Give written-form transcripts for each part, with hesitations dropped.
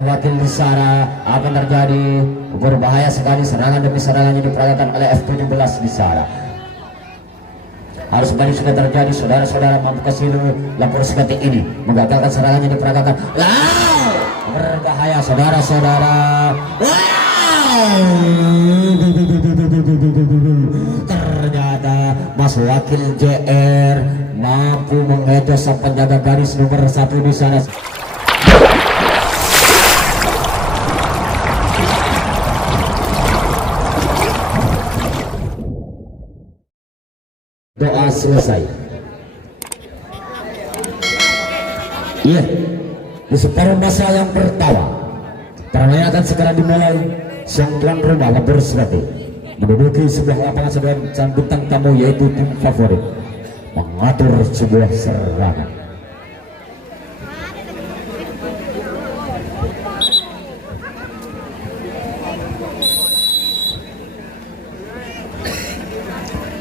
wakil di sana. Apa yang terjadi? Berbahaya sekali serangan demi serangannya diperagakan oleh F17 di sana. Harus balik sudah terjadi, saudara-saudara mampu kasih lapor seperti ini menggagalkan serangannya diperagakan. Wow, berbahaya saudara-saudara. Wow, ternyata Mas Wakil JR mampu mengejar sang penjaga garis nomor 1 di sana. Doa selesai. Iya, di separuh masa yang pertama permainan akan segera dimulai. Sang tuan rumah Labor Sukati menduduki sebuah lapangan sedang bintang tamu yaitu tim favorit mengatur sebuah serangan.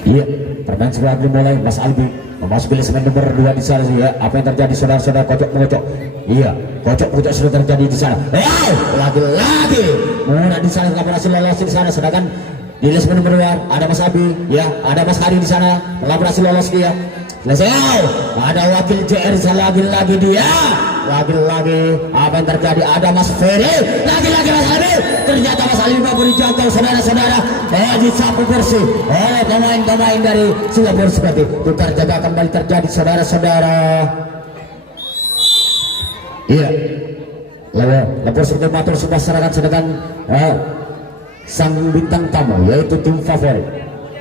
Iya, permainan segera dimulai. Mas Albi memasuki semen nomor 2 di sana. Ya, apa yang terjadi saudara-saudara? Kocok mengocok. Iya, kocok mengocok sudah terjadi di sana. Lagi-lagi Murah di sana berhasil lolos di sana. Sedangkan di semen nomor 2 ada Mas Albi. Ya, ada Mas Hari di sana berhasil lolos dia. Selesai. Ada wakil JR di sana lagi-lagi dia. Lagi-lagi apa yang terjadi? Ada Mas Ferry. Lagi-lagi Mas Albi. Ternyata Mas Albi mampu dijangkau saudara-saudara. Disapu bersih oleh pemain-pemain dari Singapura seperti tukar jaga kembali terjadi saudara-saudara. Iya, lapor seperti matur sebuah serangan sedangkan sang bintang tamu yaitu tim favorit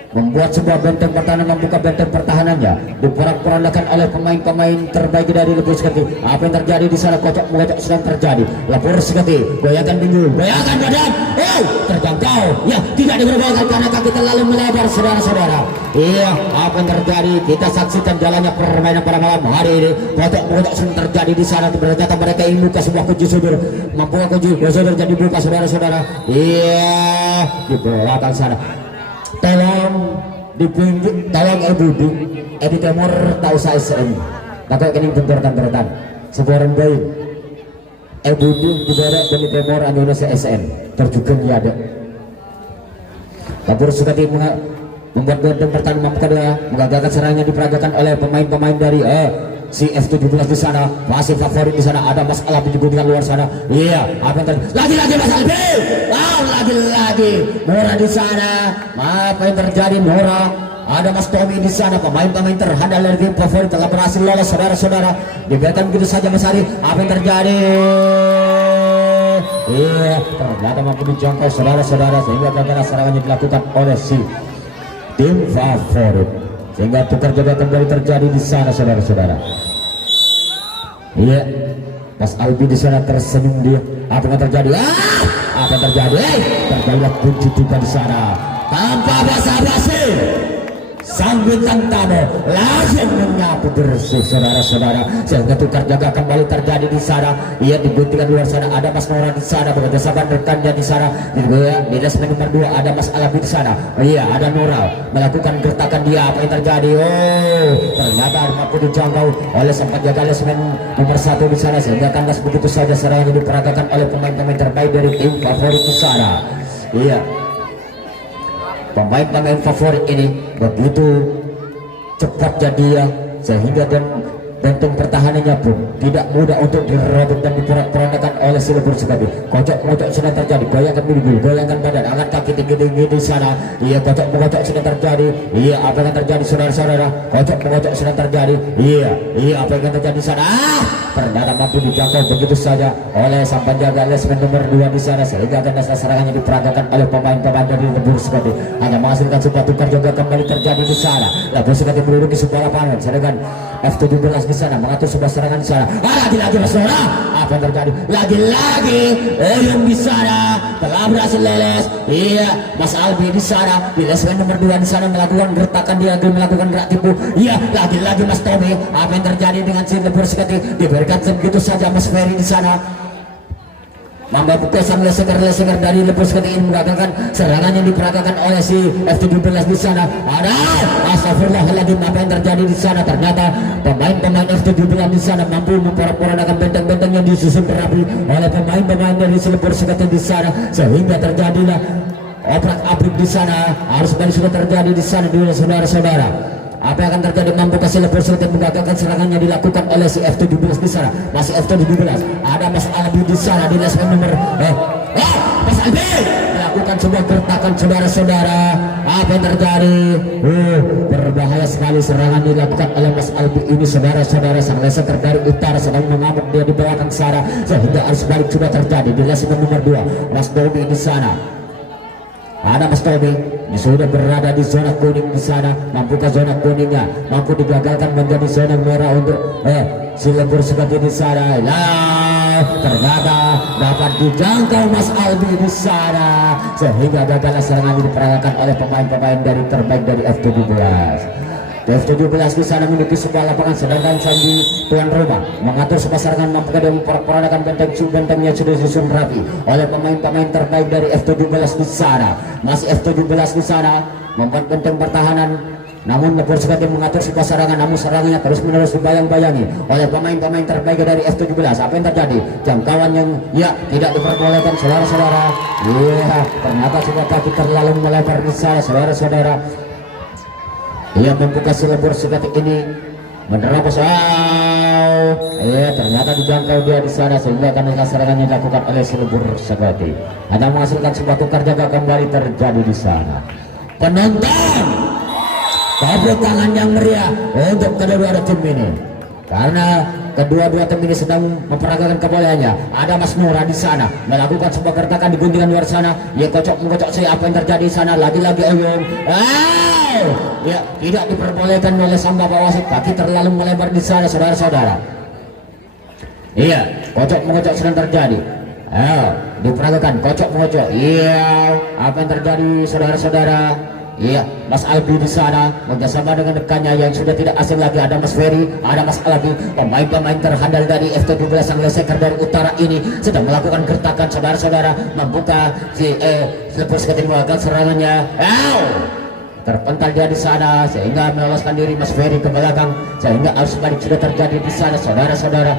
membuat sebuah benteng pertahanan, membuka benteng pertahanannya diporak-porandakan oleh pemain-pemain terbaik dari Lapor Sekati. Apa yang terjadi di sana? Kocok mengocok sedang terjadi. Lapor Sekati goyangkan pinggul, goyangkan badan, terjangkau. Ya, tidak diperbolehkan karena kaki terlalu melebar saudara-saudara. Iya, apa yang terjadi? Kita saksikan jalannya permainan pada malam hari ini. Kocok mengocok sedang terjadi di sana. Ternyata mereka ingin buka sebuah kunci sudut, mampu kunci sudut jadi buka saudara-saudara. Iya, di belakang sana. Tolong dipunjuk, tolong Budi Edi Timur tahu saya SM takut kening bentur-benturan sebuah bayi Budi diberek Edi Timur Indonesia SM terjugan ya ada Labor Sukati membuat benteng pertahanan mampu kedua mengagalkan serangan diperagakan oleh pemain-pemain dari si F17 di sana. Masih favorit di sana ada Mas Albi di luar sana. Iya, apa yang terjadi? Lagi-lagi Mas Albi. Wow, lagi-lagi Nora di sana. Apa yang terjadi Nora? Ada Mas Tommy di sana. Pemain-pemain terhandal dari tim favorit telah berhasil lolos saudara-saudara. Dibiarkan begitu saja Mas Ari. Apa yang terjadi? Iya, ternyata mampu dijangkau saudara-saudara sehingga gagal serangannya dilakukan oleh si tim favorit. Sehingga tukar jaga kembali terjadi di sana saudara-saudara. Iya, Mas Albi di sana tersenyum dia. Apa yang terjadi? Apa yang terjadi? Terjadilah kunci tiga di sana. Tanpa basa-basi, sang bintang tamu langsung menyapu bersih saudara-saudara sehingga tukar jaga kembali terjadi di sana. Ia dibuktikan luar sana ada Mas Nora di sana bekerja sama rekannya di sana. Di dasmen nomor 2 ada Mas Alabi di sana. Iya, ada Nora melakukan gertakan dia. Apa yang terjadi? Ternyata mampu dijangkau oleh sang penjaga dasmen nomor 1 di sana sehingga kandas begitu saja serangan diperagakan oleh pemain-pemain terbaik dari tim favorit di sana. Iya, pemain-pemain favorit ini begitu cepat jadi sehingga dan benteng pertahanannya pun tidak mudah untuk dirobek dan diporak-porandakan oleh si Labor Sukati. Kocok-kocok sudah terjadi, goyangkan pinggul, goyangkan badan, angkat kaki tinggi-tinggi di sana. Iya, kocok-kocok sudah terjadi. Iya, apa yang terjadi saudara-saudara? Kocok-kocok sudah terjadi. Iya, apa yang terjadi di sana? Ternyata mampu dijangkau begitu saja oleh sang penjaga lesmen nomor 2 di sana sehingga akan dasar serangannya diperagakan oleh pemain-pemain dari Labor Sukati. Hanya menghasilkan sebuah tukar juga kembali terjadi di sana. Labor Sukati menduduki sebuah lapangan sedangkan F17 di sana mengatur sebuah serangan di sana. Lagi-lagi Mas Nora. Apa yang terjadi? Lagi-lagi yang di sana telah berhasil lolos. Iya, Mas Albi di sana di lesmen nomor 2 di sana melakukan gertakan dia melakukan gerak tipu. Iya, lagi-lagi Mas Tommy. Apa yang terjadi dengan si Labor Sukati? Diberikan begitu saja Mas Ferry di sana. Mamba Pukesan leseker dari lepus ketika ini menggagalkan serangan yang diperagakan oleh si F17 di sana. Ada astagfirullahaladzim, apa yang terjadi di sana? Ternyata pemain-pemain F17 di sana mampu memporak-porandakan benteng-benteng yang disusun rapi oleh pemain-pemain dari si lepus ketika di sana, sehingga terjadilah obrak-abrik di sana. Harus kembali sudah terjadi di sana dulu saudara-saudara. Apa yang akan terjadi? Mampu kasih lebur sulit menggagalkan serangannya dilakukan oleh si F17 di sana. Masih F17, ada Mas Albi di sana di lesmen nomor Mas Albi melakukan sebuah gertakan saudara-saudara. Apa yang terjadi? Berbahaya sekali serangan dilakukan oleh Mas Albi ini saudara-saudara. Sang leseker dari utara sedang mengamuk dia di belakang sana, sehingga arus balik sudah terjadi di lesmen nomor 2. Mas Dobi di sana. Ada Mas Tobi yang sudah berada di zona kuning di sana. Mampukah zona kuningnya mampu digagalkan menjadi zona merah untuk si lepur seperti di sana? Ternyata dapat dijangkau Mas Albi di sana, sehingga gagal serangan diperagakan oleh pemain-pemain dari terbaik dari F17. F17 di sana memiliki sebuah lapangan, sedangkan Sandi tuan rumah mengatur sebuah serangan mampu dia memporak-porandakan bentengnya sudah disusun rapi oleh pemain-pemain terbaik dari F17 di sana. Masih F17 di sana membuat benteng pertahanan, namun lepur sekali mengatur sebuah serangan, namun serangannya terus menerus dibayang-bayangi oleh pemain-pemain terbaik dari F17. Apa yang terjadi? Jangkauan yang tidak diperbolehkan saudara-saudara. Ternyata sebuah kaki terlalu melebar di sana saudara-saudara. Ia membuka si lepur seketik ini menerobos. Ternyata dijangkau dia di sana, sehingga karena serangannya dilakukan oleh si lepur seketik hanya menghasilkan sebuah tukar jaga kembali terjadi di sana. Penonton, tepuk tangan yang meriah untuk kedua-dua tim ini, karena kedua-dua tim ini sedang memperagakan kebolehannya. Ada Mas Nora di sana melakukan sebuah gertakan di guntingan luar sana. Ia kocok saya. Apa yang terjadi di sana? Lagi-lagi Oyong. Tidak diperbolehkan oleh sang bapak wasit. Kaki terlalu melebar di sana saudara-saudara. Kocok sedang terjadi. Diperagakan kocok. Apa yang terjadi saudara-saudara? Mas Albi di sana bersama dengan rekannya yang sudah tidak asing lagi. Ada Mas Ferry, ada Mas Albi, pemain-pemain terhandal dari F17 yang leseker dari utara ini sedang melakukan gertakan saudara-saudara, membuka si lepur sekali gagal serangannya. Terpental dia di sana sehingga meloloskan diri Mas Ferry ke belakang, sehingga arus balik sudah terjadi di sana saudara-saudara.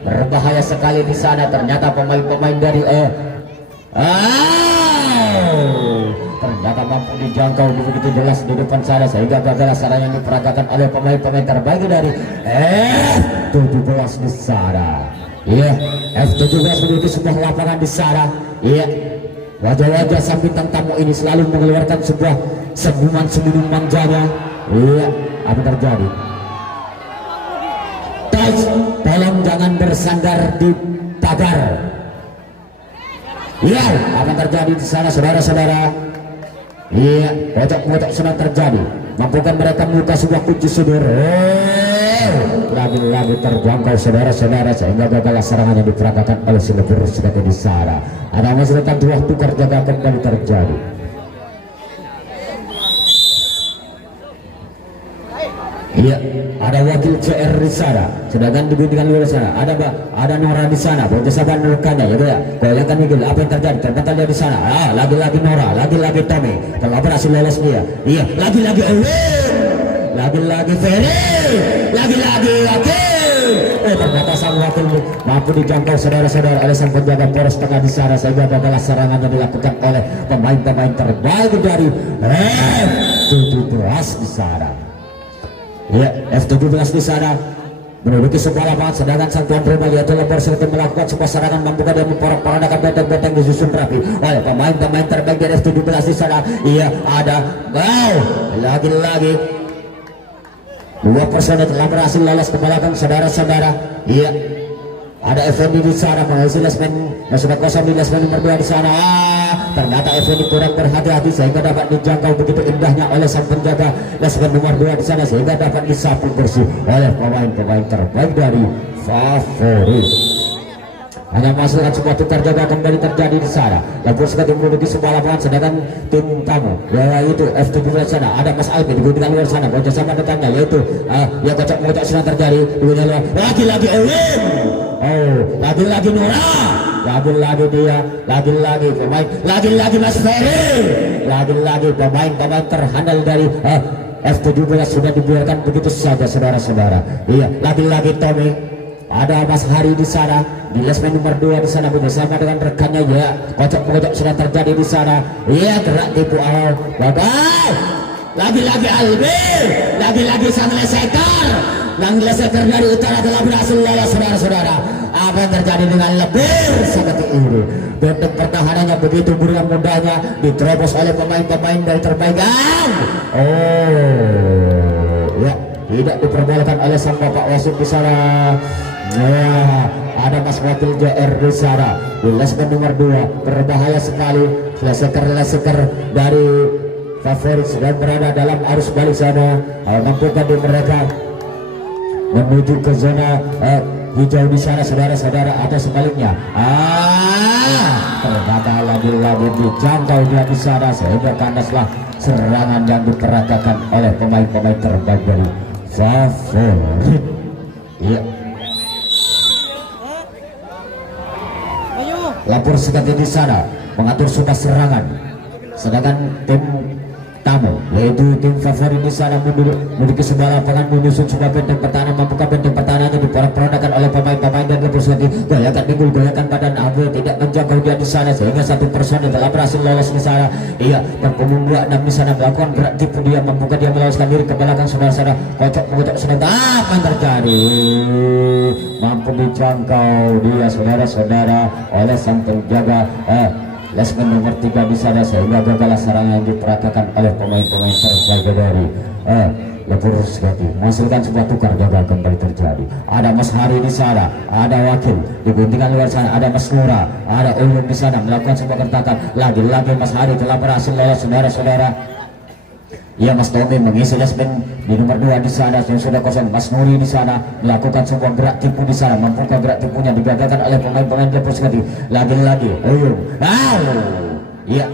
Berbahaya sekali di sana. Ternyata pemain-pemain dari ternyata mampu dijangkau begitu jelas di depan sana, sehingga gagal serangan yang diperagakan oleh pemain-pemain terbaik dari F17 di sana. F17 memiliki sebuah lapangan di sana. Wajah-wajah sang bintang tamu ini selalu mengeluarkan sebuah senyuman manjanya. Apa terjadi? Tolong jangan bersandar di pagar. Apa terjadi di sana saudara-saudara? Kocok sedang terjadi. Mampukah mereka membuka sebuah kunci sudut? Lagi-lagi terjangkau saudara-saudara, sehingga gagal serangan yang diperagakan oleh si lepur sebagai di sana. Ada masyarakat dua tukar jaga kembali terjadi. Ada wakil CR di sana, sedangkan di guntingan luar sana ada Nora di sana bersama rekannya. Goyangkan Miguel. Apa yang terjadi? Ternyata dia di sana. Lagi-lagi Nora, lagi-lagi Tommy telah berhasil lolos dia. Lagi-lagi Owen, lagi-lagi Ferry, lagi-lagi Wakil. Ternyata sang wakil mampu dijangkau saudara-saudara oleh sang penjaga poros tengah di sana, sehingga gagal serangan yang dilakukan oleh pemain-pemain terbaik dari F17 di sana. F17 di sana menduduki sebuah lapangan, sedangkan sang tuan rumah yaitu lepur seperti melakukan sebuah serangan, mampukah dia memporak-porandakan benteng-benteng disusun rapi oleh pemain-pemain terbaik dari F17 di sana. Ada lagi-lagi dua personel telah berhasil lolos ke belakang saudara-saudara. Ada Effendi di sana mengisi lesmen sudah kosong di lesmen nomor 2 di sana. Ternyata Effendi kurang berhati-hati, sehingga dapat dijangkau begitu indahnya oleh sang penjaga lesmen nomor 2 di sana, sehingga dapat disapu bersih oleh pemain-pemain terbaik dari Favorit. Hanya menghasilkan sebuah tukar jaga kembali terjadi di sana. Lepur sekali menduduki sebuah lapangan, sedangkan tim tamu yaitu F17 sana ada Mas Albi di guntingan luar sana bekerjasama rekannya yaitu kocok sedang terjadi di guntingan luar. Lagi-lagi Owen. Oh, lagi-lagi Nora, lagi-lagi dia, lagi-lagi pemain, lagi-lagi Mas Ferry, lagi-lagi pemain terhandal dari F17 sudah dibiarkan begitu saja saudara-saudara. Iya, lagi-lagi Tommy, ada Mas Hari di sana, di lesman nomor 2 di sana bersama dengan rekannya ya. Kocok-kocok sudah terjadi di sana. Iya, gerak tipu awal. Bagai, lagi-lagi Albi, lagi-lagi sang leseker. Yang leseker dari utara telah berhasil lolos saudara-saudara. Apa yang terjadi dengan lebir seperti ini? Benteng pertahanannya begitu mudahnya diterobos oleh pemain-pemain dari terbaikan. Oh, ya, tidak diperbolehkan oleh sang bapak wasit di sana. Ya, ada Mas Wakil JR di sana. Di lesman nomor 2 berbahaya sekali. Leseker dari favorit sedang berada dalam arus balik sana. Mampukah di mereka menuju ke zona hijau di sana saudara-saudara atau sebaliknya. Ternyata lagi-lagi dijangkau dia di sana sehingga kandaslah serangan yang diperagakan oleh pemain-pemain terbaik dari favorit. Iya. Lapor sekali di sana mengatur sudah serangan, sedangkan tim tamu yaitu tim favorit di sana menduduki sebuah lapangan menyusun sebuah benteng pertahanan, membuka benteng pertahanannya diporak-porandakan oleh pemain-pemain dan lebih sekali goyakan pinggul, goyakan badan Abu tidak menjangkau dia di sana sehingga satu personil telah berhasil lolos di sana. Iya, berpunggung 26 di sana melakukan gerak tipu dia, membuka dia meloloskan diri ke belakang saudara-saudara. Kocok sudah apa yang terjadi? Mampu dijangkau dia saudara-saudara oleh sang penjaga lesman nomor 3 di sana sehingga gagal serangan yang diperagakan oleh pemain-pemain terbaik dari Lepur Sekati menghasilkan sebuah tukar jaga kembali terjadi. Ada Mas Hari di sana, ada Wakil diguntingkan luar sana, ada Mas Nura, ada Ulum di sana melakukan sebuah gertakan. Lagi-lagi Mas Hari telah berhasil lolos saudara-saudara. Ya, Mas Tommy mengisi lesman di nomor 2 di sana yang sudah kosong. Mas Nuri di sana melakukan sebuah gerak tipu di sana, membuka gerak tipunya digagalkan oleh pemain-pemain Lepur Sekati. Lagi-lagi Uyung. Iya,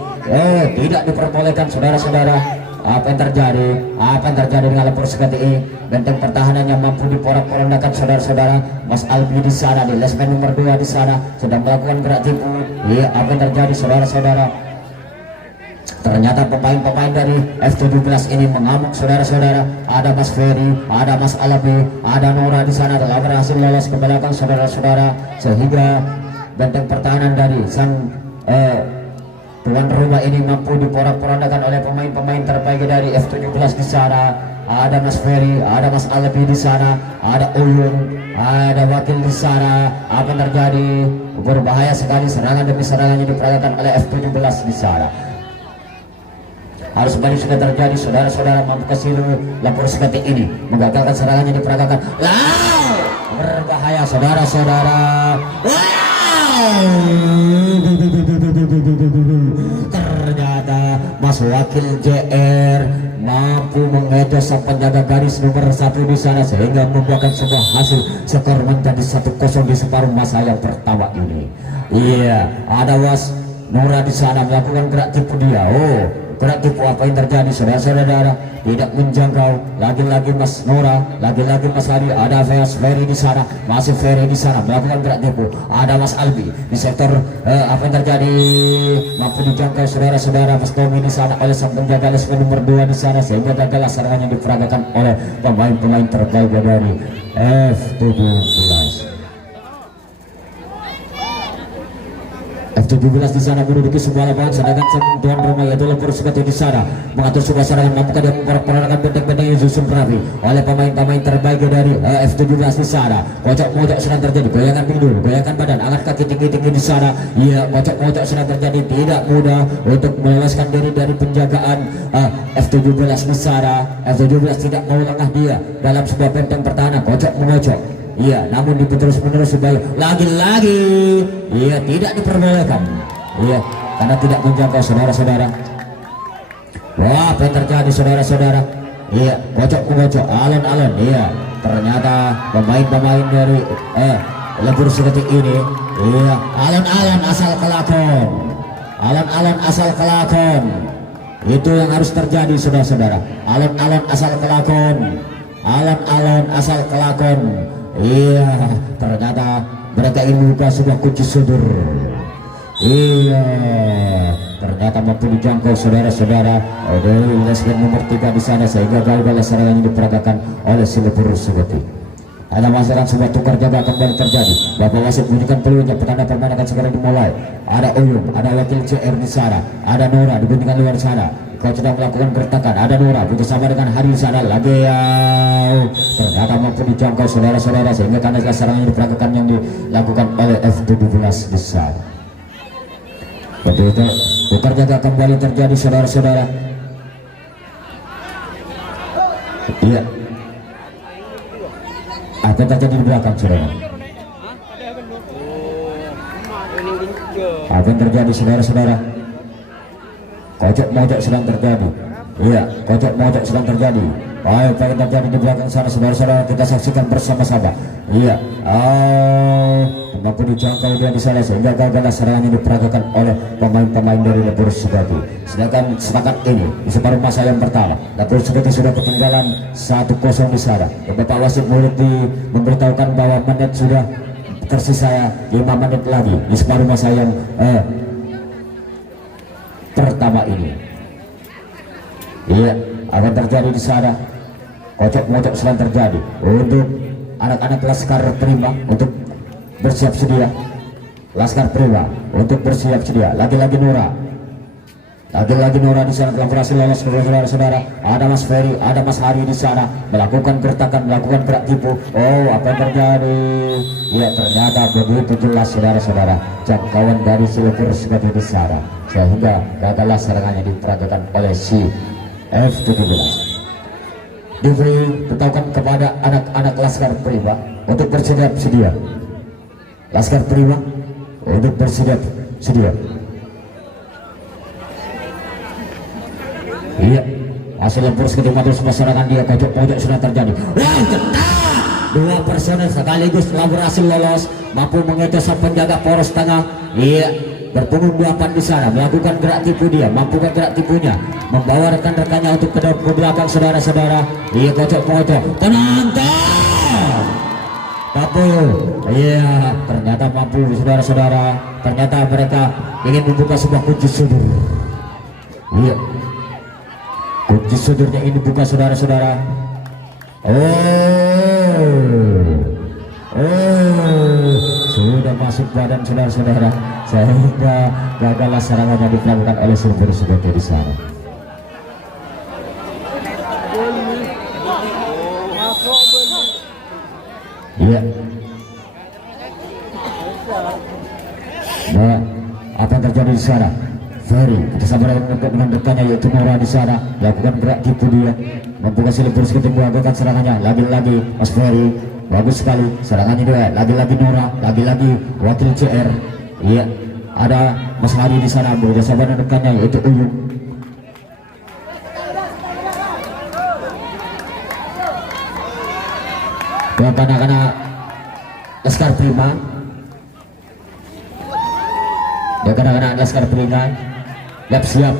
tidak diperbolehkan saudara-saudara. Apa yang terjadi? Apa yang terjadi dengan Lepur Sekati? Benteng pertahanan yang mampu diporak-porandakan saudara-saudara. Mas Albi di sana di lesman nomor 2 di sana sedang melakukan gerak tipu. Iya, apa yang terjadi saudara-saudara? Ternyata pemain-pemain dari F17 ini mengamuk saudara-saudara. Ada Mas Ferry, ada Mas Alabi, ada Nora di sana telah berhasil lolos ke belakang saudara-saudara sehingga benteng pertahanan dari sang tuan rumah ini mampu diporak-porandakan oleh pemain-pemain terbaik dari F17 di sana. Ada Mas Ferry, ada Mas Alabi di sana, ada Uyun, ada Wakil di sana. Apa yang terjadi? Berbahaya sekali serangan demi serangan yang diperagakan oleh F17 di sana. Harus balik sudah terjadi saudara-saudara, mampu ke sini Lepur Sekati ini menggagalkan serangan yang diperagakan. Berbahaya saudara-saudara. Ternyata Mas Wakil JR mampu mengejar sang penjaga garis nomor 1 di sana sehingga membuahkan sebuah hasil skor menjadi 1-0 di separuh masa yang pertama ini. Iya, ada Was Nora di sana melakukan gerak tipu dia. Gerak tipu apa yang terjadi saudara-saudara? Tidak menjangkau. Lagi-lagi Mas Nora, lagi-lagi Mas Hari, ada Mas Ferry di sana, masih Ferry di sana melakukan gerak tipu. Ada Mas Albi di sektor apa yang terjadi? Mampu dijangkau saudara-saudara. Mas Tommy di sana oleh sang penjaga lesman nomor 2 di sana sehingga gagal serangan yang diperagakan oleh pemain-pemain terbaik dari F17. F17 di sana menduduki sebuah lapangan sedangkan tuan rumah yaitu Lepur Sekati di sana mengatur sebuah serangan, mampukah dia memperagakan benteng-benteng yang disusun rapi oleh pemain-pemain terbaik dari F17 di sana. Kocok-kocok sedang terjadi, goyangan pinggul, goyangan badan, angkat kaki tinggi-tinggi di sana. Iya, kocok-kocok sedang terjadi, tidak mudah untuk meloloskan diri dari penjagaan F17 di sana. F17 tidak mau lengah dia dalam sebuah benteng pertahanan, kocok-mengocok. Iya, namun terus-menerus sebalik. Lagi-lagi, iya tidak diperbolehkan. Iya, karena tidak menjangkau saudara-saudara. Wah, apa yang terjadi saudara-saudara? Iya, kocok-kocok, alon-alon. Iya, ternyata pemain-pemain dari Lepur Sekati ini, iya, alon-alon asal kelakon. Alon-alon asal kelakon. Itu yang harus terjadi saudara-saudara. Alon-alon asal kelakon. Alon-alon asal kelakon. Iya, ternyata mereka ingin membuka sebuah kunci sudut. Iya, ternyata mampu dijangkau saudara-saudara oleh Lesben nomor 3 di sana, sehingga gagal serangan yang diperagakan oleh si Lepur Sugati. Ada masalah sebuah tukar jaga kembali terjadi. Bapak wasit bunyikan peluitnya, petanda permainan akan segera dimulai. Ada Uyung, ada wakil CR di sana, ada Nora dibunyikan luar sana. Kau sedang melakukan gertakan, ada Nora bersama dengan Hari di sana lagi ya. Ternyata mampu dijangkau saudara-saudara, sehingga karena serangan yang diperagakan yang dilakukan oleh F17 di sana. Betul, tukar jaga kembali terjadi saudara-saudara. Iya. Apa yang terjadi di belakang saudara? Apa yang terjadi saudara-saudara? Kocok mojok sedang terjadi. Iya, kocok mojok sedang terjadi. Apa yang terjadi di belakang sana saudara-saudara, kita saksikan bersama-sama. Iya. Mampu dijangkau dia di sana, sehingga gagal serangan yang diperagakan oleh pemain-pemain dari Lepur Sugati. Sedangkan setakat ini di separuh masa yang pertama Lepur Sugati sudah ketinggalan 1-0 di sana. Bapak wasit mulut memberitahukan bahwa menit sudah tersisa 5 menit lagi di separuh masa yang pertama ini. Iya, akan terjadi di sana. Kocok-mocok sedang terjadi untuk anak-anak Laskar Prima untuk bersiap sedia. Laskar Prima untuk bersiap sedia. Lagi-lagi Nora. Lagi-lagi Nora di sana telah berhasil lolos saudara-saudara. Ada Mas Ferry, ada Mas Hari di sana melakukan gertakan, melakukan gerak tipu. Oh, apa yang terjadi? Ya, ternyata begitu jelas saudara-saudara, jangkauan dari Lepur Sugati di sana, sehingga gagallah serangannya diperagakan oleh si F17. Diberi beritahukan kepada anak-anak Laskar Prima untuk bersiap sedia. Laskar Prima untuk bersiap sedia. Iya, hasil Lepur Sugati terus serangan dia, kocok pojok sudah terjadi. Wow, ketat! 2 personel sekaligus telah berhasil lolos, mampu mengetes penjaga poros tengah. Iya, berpunggung 8 di sana, melakukan gerak tipu dia, mampu gerak tipunya, membawa rekan-rekannya untuk ke belakang saudara-saudara. Iya, kocok pojok, tenang. Mampu, iya, ternyata mampu saudara-saudara. Ternyata mereka ingin membuka sebuah kunci sudut. Iya, kunci sudutnya ini dibuka saudara-saudara. Sudah masuk badan saudara-saudara, sehingga gagallah serangannya dilakukan oleh Lepur Sugati di sana. Iya. Nah, apa yang terjadi di sana? Ferry bersama dengan rekannya yaitu Nora di sana lakukan gerak tipu dia, membuka Lepur Sugati melakukan serangannya. Lagi-lagi Mas Ferry, bagus sekali serangannya dia. Lagi-lagi Nora, lagi-lagi wakil CR. Iya, ada Mas Hari di sana bersama dengan rekannya yaitu Uyung. Dan anak-anak Laskar Prima, ya kadang-kadang Laskar Prima siap.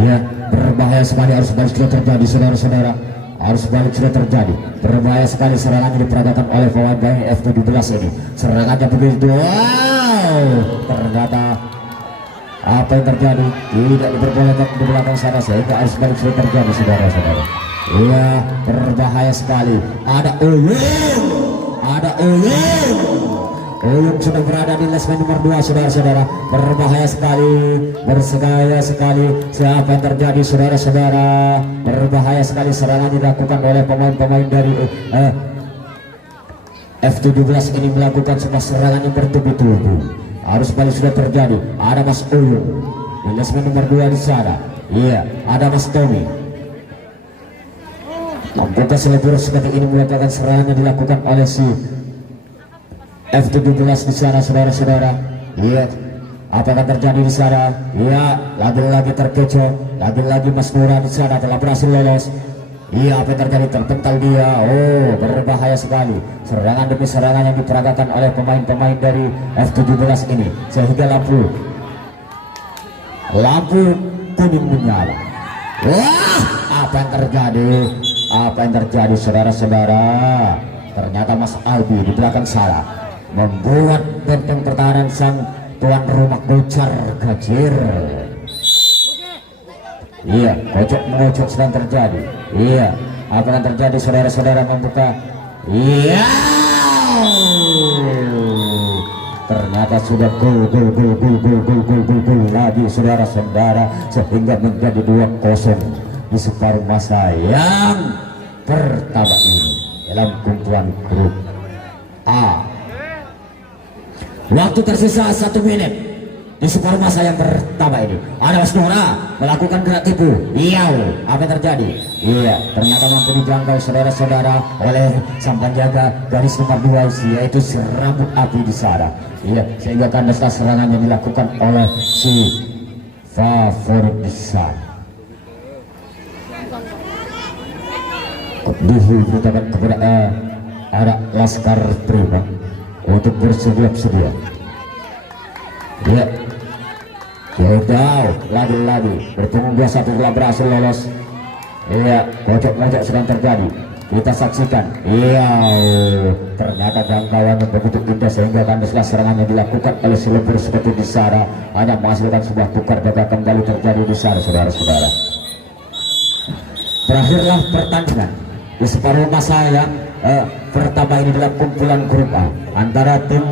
Iya, berbahaya sekali, harus balik sudah terjadi saudara-saudara, harus balik sudah terjadi. Berbahaya sekali serangan yang diperagakan oleh pemain F17 ini. Serangannya begitu, wow, ternyata apa yang terjadi tidak diperbolehkan di belakang sana, sehingga harus balik sudah terjadi saudara-saudara. Iya, berbahaya sekali. Ada Uyung, ada Uyung. Uyung sudah berada di Lesben nomor 2 saudara-saudara. Berbahaya sekali, berbahaya sekali. Siapa yang terjadi saudara-saudara? Berbahaya sekali serangan dilakukan oleh pemain-pemain dari F17 ini, melakukan sebuah serangan yang bertubi-tubi. Harus balik sudah terjadi. Ada Mas Uyung di Lesben nomor 2 di sana. Iya, ada Mas Tommy. Membuka Lepur Sugati ini melakukan serangan yang dilakukan oleh si F17 di sana saudara-saudara. Iya, apa yang terjadi di sana? Iya, lagi-lagi terkecoh, lagi-lagi Mas Nura di sana telah berhasil lolos. Iya, apa yang terjadi? Terpental dia. Oh, berbahaya sekali. Serangan demi serangan yang diperagakan oleh pemain-pemain dari F17 ini, sehingga lampu kuning menyala. Wah, apa yang terjadi? Apa yang terjadi saudara-saudara? ternyata Mas Albi di belakang salah membuat benteng pertahanan sang tuan rumah Kocar Gajir. Iya, kocok mengocok sedang terjadi. Iya, apa yang terjadi saudara-saudara membuka? Iya, ternyata sudah gol lagi saudara-saudara, sehingga menjadi 2-0 di separuh masa yang pertama ini dalam kumpulan grup A. Waktu tersisa 1 menit di separuh masa yang pertama ini. Ada Mas Nora melakukan gerak tipu. Iya, apa yang terjadi? Iya, ternyata mampu dijangkau saudara-saudara oleh sang penjaga garis nomor 2 yaitu si rambut api di sana. Iya, sehingga kandas serangan yang dilakukan oleh si favorit di sana. Diberitakan kepada ada Laskar Prima untuk bersedia-sedia. Ya, jauh lagi bertemu biasa telah berhasil lolos. Iya, kocok-kocok sedang terjadi. Kita saksikan. Iya, ternyata jangkauan yang begitu indah sehingga kandaslah serangan yang dilakukan oleh si lebur seperti di sana hanya menghasilkan sebuah tukar jaga kembali terjadi di sana, saudara-saudara. Berakhirlah pertandingan di separuh masa yang pertama ini dalam kumpulan grup A antara tim